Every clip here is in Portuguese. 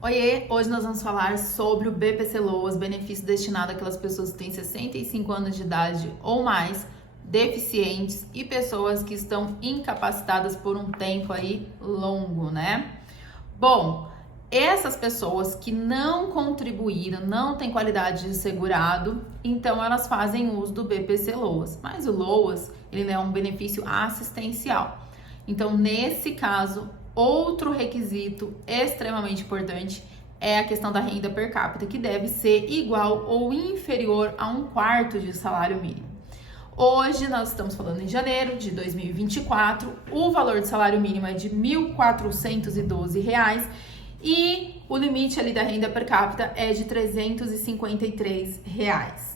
Oiê, hoje nós vamos falar sobre o BPC-LOAS, benefício destinado àquelas pessoas que têm 65 anos de idade ou mais, deficientes e pessoas que estão incapacitadas por um tempo aí longo, né? Bom, essas pessoas que não contribuíram, não têm qualidade de segurado, então elas fazem uso do BPC-LOAS, mas o LOAS, ele é um benefício assistencial. Então, nesse caso, outro requisito extremamente importante é a questão da renda per capita, que deve ser igual ou inferior a 1/4 de salário mínimo. Hoje nós estamos falando em janeiro de 2024, o valor de salário mínimo é de R$ 1.412 e o limite ali da renda per capita é de R$ 353.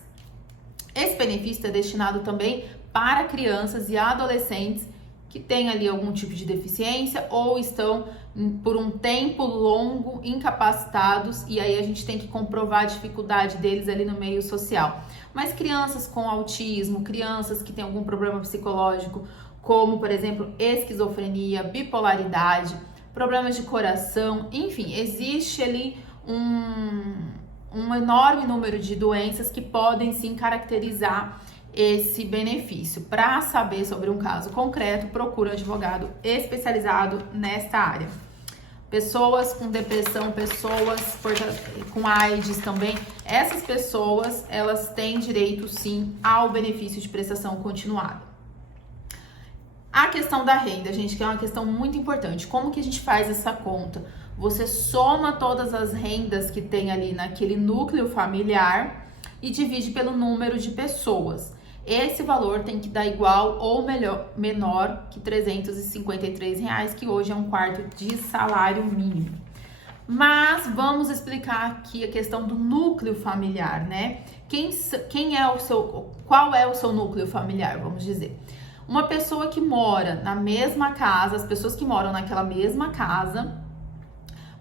Esse benefício é destinado também para crianças e adolescentes que têm ali algum tipo de deficiência ou estão por um tempo longo incapacitados, e aí a gente tem que comprovar a dificuldade deles ali no meio social. Mas crianças com autismo, crianças que têm algum problema psicológico, como por exemplo esquizofrenia, bipolaridade, problemas de coração, enfim, existe ali um enorme número de doenças que podem sim caracterizar esse benefício. Para saber sobre um caso concreto, procure um advogado especializado nesta área. Pessoas com depressão, pessoas com AIDS também, essas pessoas, elas têm direito sim ao benefício de prestação continuada. A questão da renda, gente, que é uma questão muito importante. Como que a gente faz essa conta? Você soma todas as rendas que tem ali naquele núcleo familiar e divide pelo número de pessoas. Esse valor tem que dar igual ou menor que R$ 353, que hoje é 1/4 de salário mínimo. Mas vamos explicar aqui a questão do núcleo familiar, né? Qual é o seu núcleo familiar, vamos dizer? Uma pessoa que mora na mesma casa, as pessoas que moram naquela mesma casa,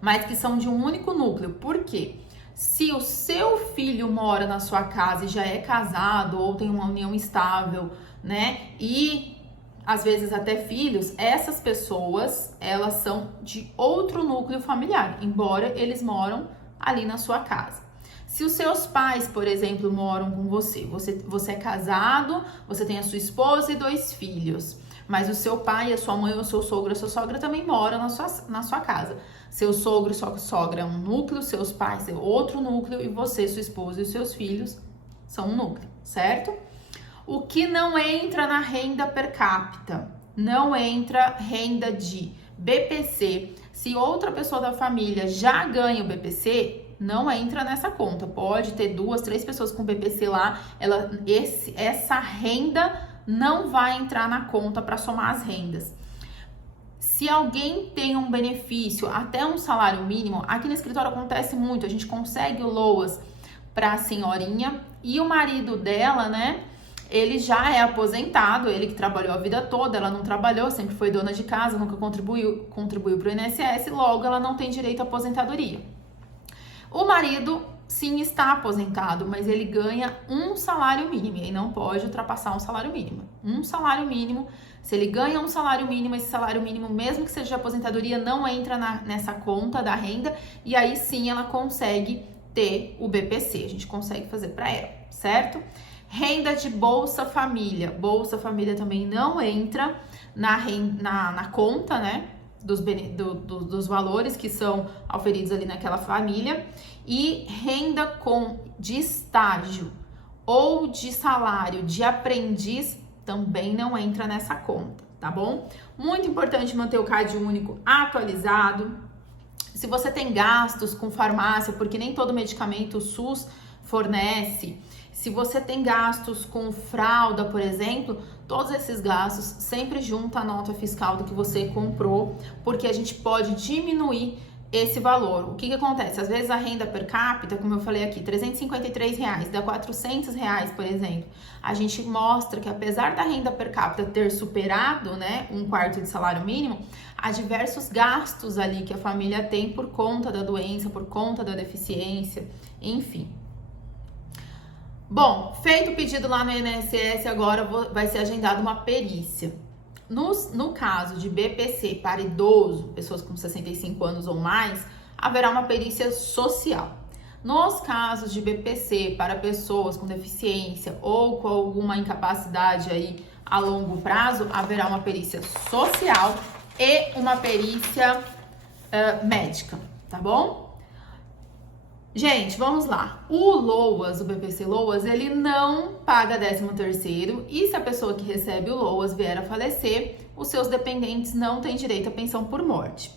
mas que são de um único núcleo. Por quê? Se o seu filho mora na sua casa e já é casado ou tem uma união estável, né? E às vezes até filhos, essas pessoas, elas são de outro núcleo familiar, embora eles moram ali na sua casa. Se os seus pais, por exemplo, moram com você é casado, você tem a sua esposa e 2 filhos, mas o seu pai, a sua mãe, o seu sogro, a sua sogra também moram na sua casa. Seu sogro e sua sogra é um núcleo, seus pais é outro núcleo e você, sua esposa e seus filhos são um núcleo, certo? O que não entra na renda per capita? Não entra renda de BPC. Se outra pessoa da família já ganha o BPC, não entra nessa conta. Pode ter 2, 3 pessoas com BPC lá, essa renda não vai entrar na conta para somar as rendas. Se alguém tem um benefício até um salário mínimo, aqui no escritório acontece muito, a gente consegue o LOAS para a senhorinha e o marido dela, né, ele já é aposentado, ele que trabalhou a vida toda, ela não trabalhou, sempre foi dona de casa, nunca contribuiu para o INSS, logo ela não tem direito à aposentadoria. O marido, sim, está aposentado, mas ele ganha um salário mínimo e não pode ultrapassar um salário mínimo. Um salário mínimo, se ele ganha um salário mínimo, esse salário mínimo, mesmo que seja de aposentadoria, não entra nessa conta da renda e aí sim ela consegue ter o BPC, a gente consegue fazer para ela, certo? Renda de Bolsa Família. Bolsa Família também não entra na conta, né? Dos valores que são auferidos ali naquela família. E renda de estágio ou de salário de aprendiz também não entra nessa conta, tá bom? Muito importante manter o CAD único atualizado. Se você tem gastos com farmácia, porque nem todo medicamento o SUS fornece, se você tem gastos com fralda, por exemplo, todos esses gastos sempre junta a nota fiscal do que você comprou, porque a gente pode diminuir esse valor. O que acontece? Às vezes a renda per capita, como eu falei aqui, R$ 353, dá R$ 400, por exemplo. A gente mostra que apesar da renda per capita ter superado, né, 1/4 de salário mínimo, há diversos gastos ali que a família tem por conta da doença, por conta da deficiência, enfim. Bom, feito o pedido lá no INSS, agora vai ser agendada uma perícia. No caso de BPC para idoso, pessoas com 65 anos ou mais, haverá uma perícia social. Nos casos de BPC para pessoas com deficiência ou com alguma incapacidade aí a longo prazo, haverá uma perícia social e uma perícia médica, tá bom? Gente, vamos lá. O LOAS, o BPC LOAS, ele não paga 13º e se a pessoa que recebe o LOAS vier a falecer, os seus dependentes não têm direito à pensão por morte.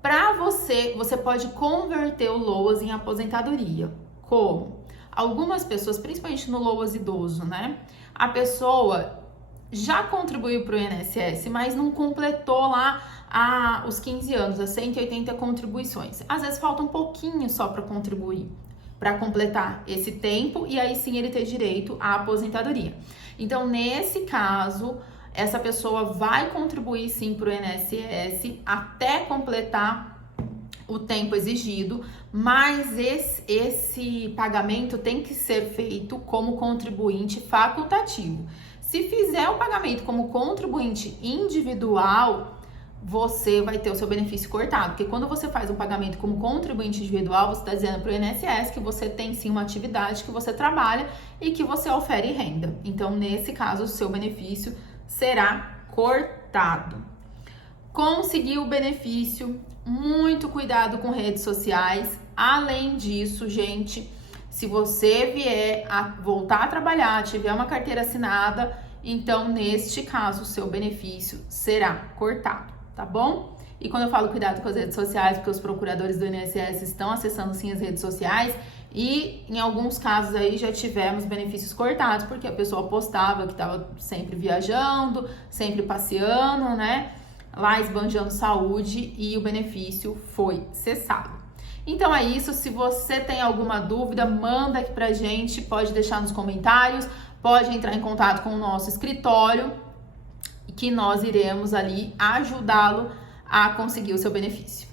Para você pode converter o LOAS em aposentadoria. Como? Algumas pessoas, principalmente no LOAS idoso, né? A pessoa já contribuiu para o INSS, mas não completou lá os 15 anos, as 180 contribuições. Às vezes falta um pouquinho só para contribuir, para completar esse tempo e aí sim ele ter direito à aposentadoria. Então, nesse caso, essa pessoa vai contribuir sim para o INSS até completar o tempo exigido, mas esse pagamento tem que ser feito como contribuinte facultativo. Se fizer o pagamento como contribuinte individual, você vai ter o seu benefício cortado, porque quando você faz um pagamento como contribuinte individual, você está dizendo para o INSS que você tem sim uma atividade, que você trabalha e que você ofere renda. Então, nesse caso, o seu benefício será cortado. Conseguir o benefício, muito cuidado com redes sociais. Além disso, gente, se você vier a voltar a trabalhar, tiver uma carteira assinada, então neste caso o seu benefício será cortado, tá bom? E quando eu falo cuidado com as redes sociais, porque os procuradores do INSS estão acessando sim as redes sociais, e em alguns casos aí já tivemos benefícios cortados, porque a pessoa postava que estava sempre viajando, sempre passeando, né? Lá esbanjando saúde e o benefício foi cessado. Então é isso, se você tem alguma dúvida, manda aqui pra gente, pode deixar nos comentários, pode entrar em contato com o nosso escritório, que nós iremos ali ajudá-lo a conseguir o seu benefício.